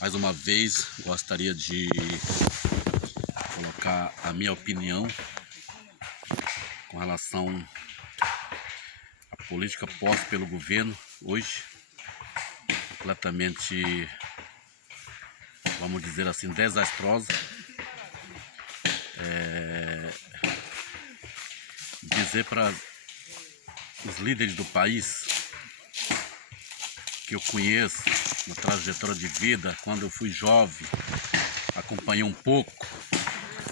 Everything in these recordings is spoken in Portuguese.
Mais uma vez, gostaria de colocar a minha opinião com relação à política posta pelo governo hoje, completamente, vamos dizer assim, desastrosa. Dizer para os líderes do país que eu conheço na trajetória de vida, quando eu fui jovem, acompanhei um pouco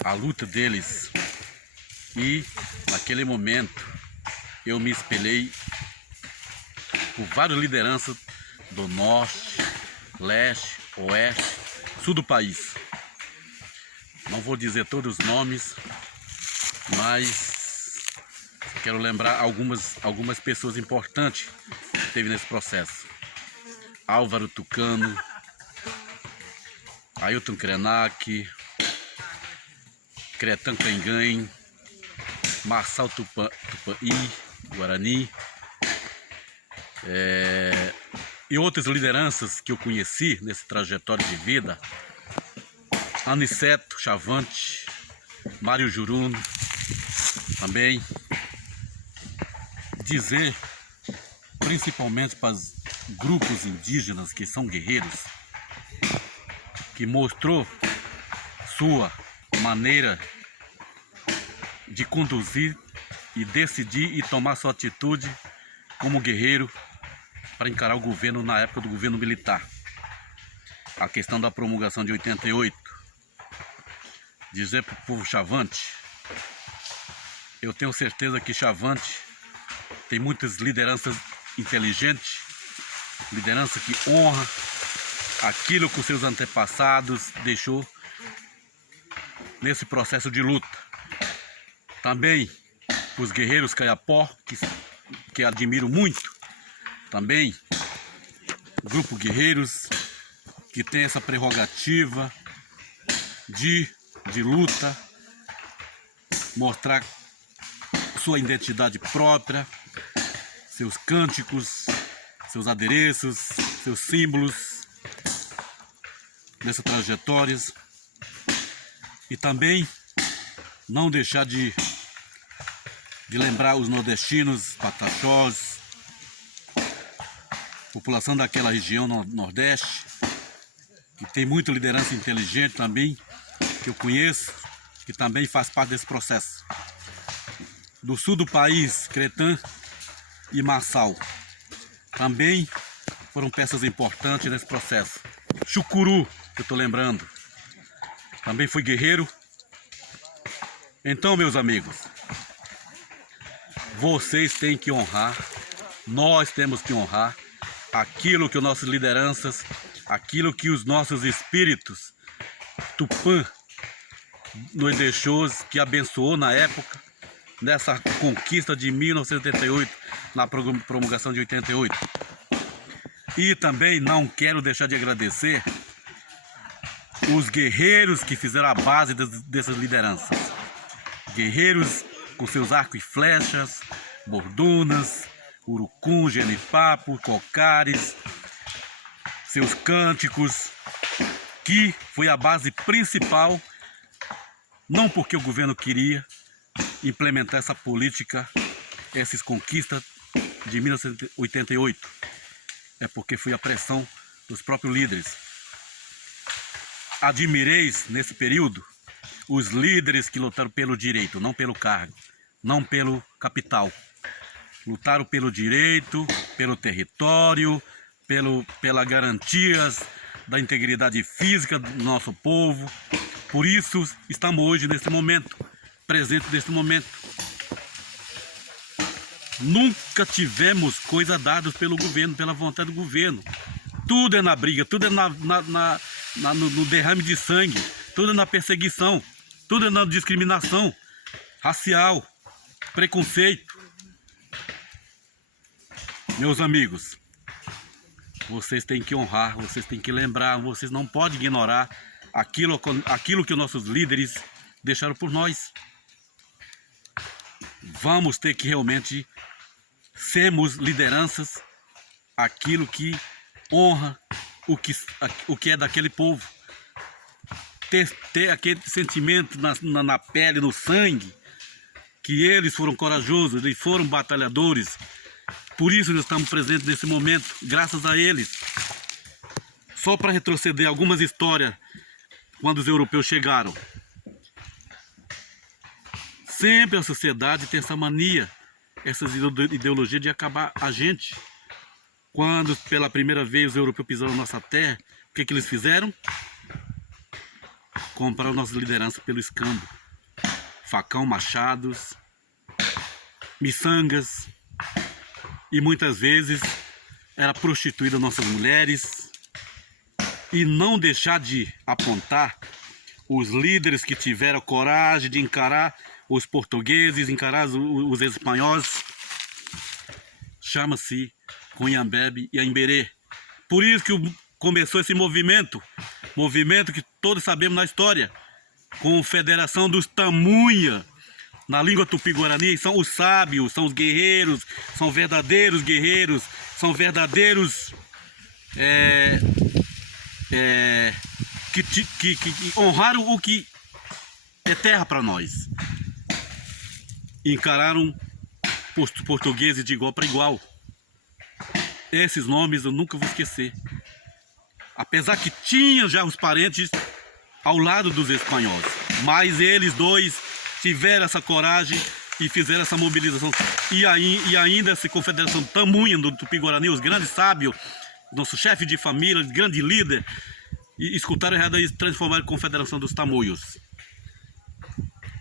a luta deles e naquele momento eu me espelhei por várias lideranças do norte, leste, oeste, sul do país. Não vou dizer todos os nomes, mas quero lembrar algumas pessoas importantes que teve nesse processo. Álvaro Tucano, Ailton Krenak, Cretan Canganha, Marçal Tupaí, Guarani, e outras lideranças que eu conheci nesse trajetório de vida. Aniceto Chavante, Mário Juruno, também. Dizer principalmente para os grupos indígenas que são guerreiros, que mostrou sua maneira de conduzir e decidir e tomar sua atitude como guerreiro para encarar o governo na época do governo militar. A questão da promulgação de 88. Dizer para o povo Chavante, eu tenho certeza que Chavante tem muitas lideranças inteligentes, liderança que honra aquilo que os seus antepassados deixou nesse processo de luta. Também os guerreiros Caiapó, que admiro muito. Também o grupo Guerreiros, que tem essa prerrogativa de luta, mostrar sua identidade própria, seus cânticos, seus adereços, seus símbolos nessas trajetórias. E também não deixar de lembrar os nordestinos, pataxós, população daquela região nordeste, que tem muita liderança inteligente também, que eu conheço, que também faz parte desse processo. Do sul do país, Cretan e Marçal, também foram peças importantes nesse processo. Chucuru, que eu estou lembrando, também foi guerreiro. Então, meus amigos, vocês têm que honrar, nós temos que honrar aquilo que as nossas lideranças, aquilo que os nossos espíritos Tupã nos deixou, que abençoou na época, nessa conquista de 1988, na promulgação de 88. E também não quero deixar de agradecer os guerreiros que fizeram a base dessas lideranças. Guerreiros com seus arcos e flechas, bordunas, urucum, genipapo, cocares, seus cânticos, que foi a base principal, não porque o governo queria implementar essa política, essas conquistas de 1988, é porque foi a pressão dos próprios líderes. Admireis nesse período os líderes que lutaram pelo direito, não pelo cargo, não pelo capital. Lutaram pelo direito, pelo território, pelas garantias da integridade física do nosso povo. Por isso estamos hoje nesse momento, presente nesse momento. Nunca tivemos coisa dadas pelo governo, pela vontade do governo. Tudo é na briga, tudo é no derrame de sangue, tudo é na perseguição, tudo é na discriminação racial, preconceito. Meus amigos, vocês têm que honrar, vocês têm que lembrar, vocês não podem ignorar aquilo que os nossos líderes deixaram por nós. Vamos ter que realmente sermos lideranças, aquilo que honra o que é daquele povo. Ter aquele sentimento na pele, no sangue, que eles foram corajosos, eles foram batalhadores. Por isso nós estamos presentes nesse momento, graças a eles. Só para retroceder algumas histórias, quando os europeus chegaram. Sempre a sociedade tem essa mania, essa ideologia de acabar a gente. Quando pela primeira vez os europeus pisaram na nossa terra, o que eles fizeram? Compraram nossa liderança pelo escambo. Facão, machados, miçangas. E muitas vezes era prostituída nossas mulheres. E não deixar de apontar os líderes que tiveram coragem de encarar os portugueses, encarar os espanhóis. Chama-se Cunhambebe e Imberê. Por isso que começou esse movimento que todos sabemos na história, Confederação dos Tamunha. Na língua tupi-guarani são os sábios, são os guerreiros, são verdadeiros guerreiros, são verdadeiros que honraram o que é terra para nós. Encararam os portugueses de igual para igual. Esses nomes eu nunca vou esquecer. Apesar que tinha já os parentes ao lado dos espanhóis, mas eles dois tiveram essa coragem e fizeram essa mobilização. E ainda essa Confederação Tamunha do Tupi-Guarani, os grandes sábios, nosso chefe de família, grande líder, e escutaram errado e transformaram em Confederação dos Tamoios.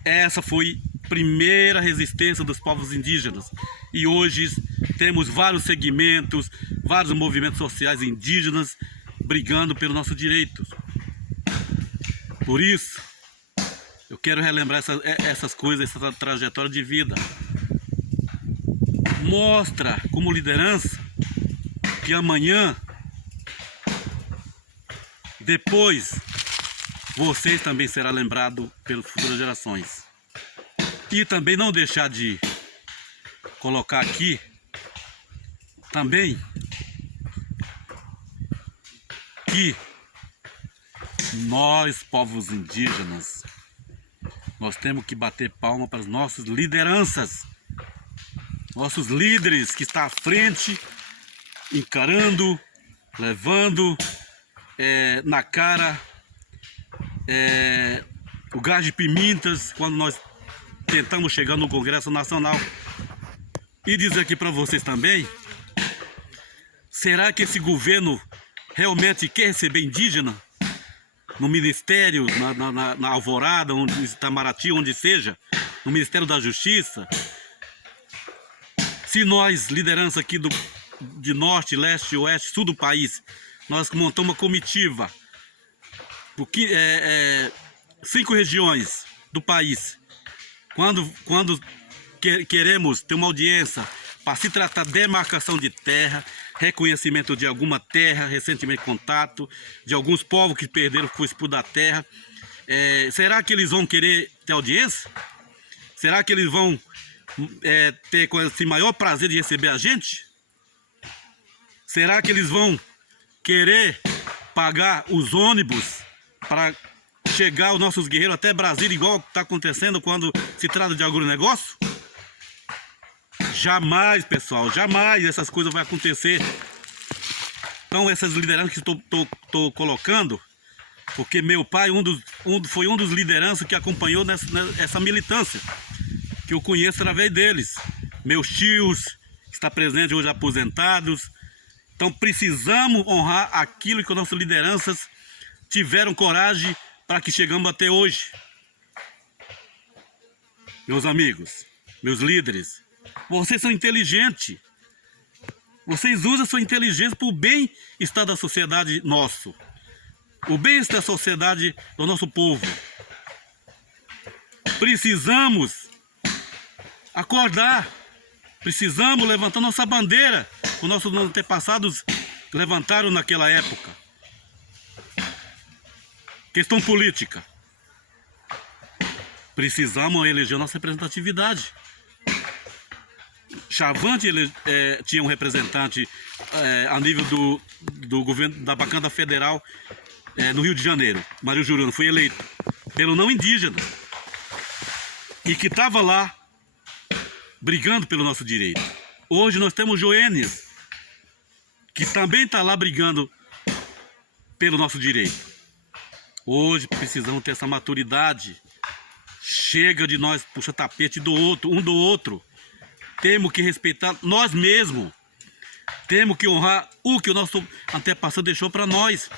Essa foi a primeira resistência dos povos indígenas. E hoje temos vários segmentos, vários movimentos sociais indígenas brigando pelos nossos direitos. Por isso, eu quero relembrar essas coisas, essa trajetória de vida. Mostra como liderança que amanhã, depois, vocês também serão lembrados pelas futuras gerações. E também não deixar de colocar aqui também que nós, povos indígenas, nós temos que bater palma para as nossas lideranças, nossos líderes que estão à frente, encarando, levando na cara o gás de pimentas quando nós tentamos chegar no Congresso Nacional. E dizer aqui para vocês também, será que esse governo realmente quer receber indígena no ministério, na Alvorada, onde Itamaraty, onde seja, no Ministério da Justiça? Se nós, liderança aqui de norte, leste, oeste, sul do país, nós montamos uma comitiva, porque 5 regiões do país, quando queremos ter uma audiência para se tratar de demarcação de terra, reconhecimento de alguma terra, recentemente contato, de alguns povos que perderam o expulso da terra, será que eles vão querer ter audiência? Será que eles vão ter com esse maior prazer de receber a gente? Será que eles vão querer pagar os ônibus para chegar os nossos guerreiros até Brasília, igual está acontecendo quando se trata de agronegócio? Jamais, pessoal, jamais essas coisas vão acontecer. Então essas lideranças que estou colocando, porque meu pai foi um dos lideranças que acompanhou nessa militância, que eu conheço através deles. Meus tios, que estão presentes hoje aposentados. Então precisamos honrar aquilo que as nossas lideranças tiveram coragem para que chegamos até hoje. Meus amigos, meus líderes, vocês são inteligentes. Vocês usam a sua inteligência para o bem-estar da sociedade nosso. O bem-estar da sociedade do nosso povo. Precisamos acordar. Precisamos levantar nossa bandeira, que os nossos antepassados levantaram naquela época. Questão política. Precisamos eleger nossa representatividade. Chavante tinha um representante a nível do governo da bancada federal no Rio de Janeiro, Mário Jurano, foi eleito pelo não indígena e que estava lá brigando pelo nosso direito. Hoje nós temos Joênias, que também está lá brigando pelo nosso direito. Hoje precisamos ter essa maturidade. Chega de nós puxar tapete um do outro. Temos que respeitar nós mesmos. Temos que honrar o que o nosso antepassado deixou para nós.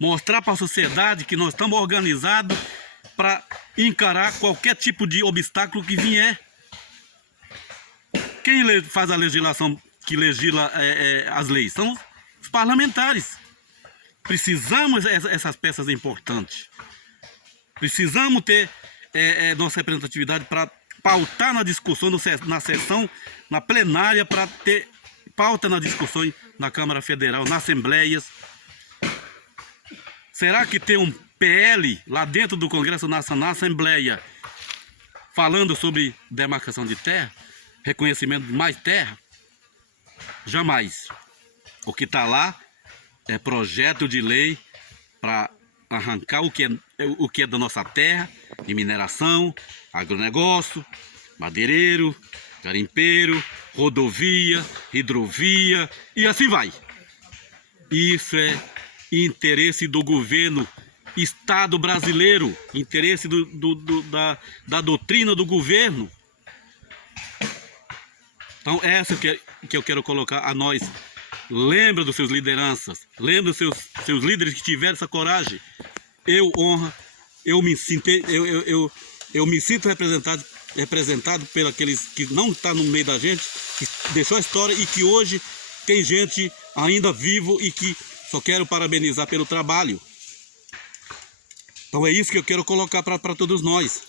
Mostrar para a sociedade que nós estamos organizados para encarar qualquer tipo de obstáculo que vier. Quem faz a legislação, que legisla as leis? São os parlamentares. Precisamos essas peças importantes. Precisamos ter nossa representatividade para pautar na discussão, na sessão, na plenária, para ter pauta na discussão na Câmara Federal, nas assembleias. Será que tem um PL lá dentro do Congresso Nacional, na Assembleia, falando sobre demarcação de terra, reconhecimento de mais terra? Jamais. O que está lá é projeto de lei para arrancar o que é da nossa terra, de mineração, agronegócio, madeireiro, garimpeiro, rodovia, hidrovia e assim vai. Isso é interesse do governo, Estado brasileiro, interesse da doutrina do governo. Então essa que eu quero colocar a nós. Lembra dos seus lideranças, lembra dos seus líderes que tiveram essa coragem. Eu me sinto representado pelos aqueles que não estão no meio da gente, que deixou a história e que hoje tem gente ainda vivo e que só quero parabenizar pelo trabalho. Então é isso que eu quero colocar para todos nós.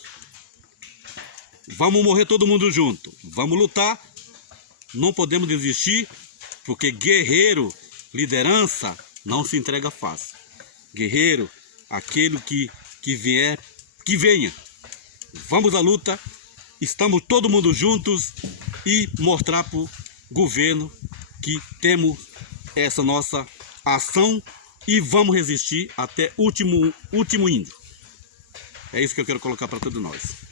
Vamos morrer todo mundo junto, vamos lutar, não podemos desistir, porque guerreiro, liderança, não se entrega fácil. Guerreiro, aquele que vier, que venha. Vamos à luta, estamos todo mundo juntos e mostrar para o governo que temos essa nossa ação e vamos resistir até o último índio. É isso que eu quero colocar para todos nós.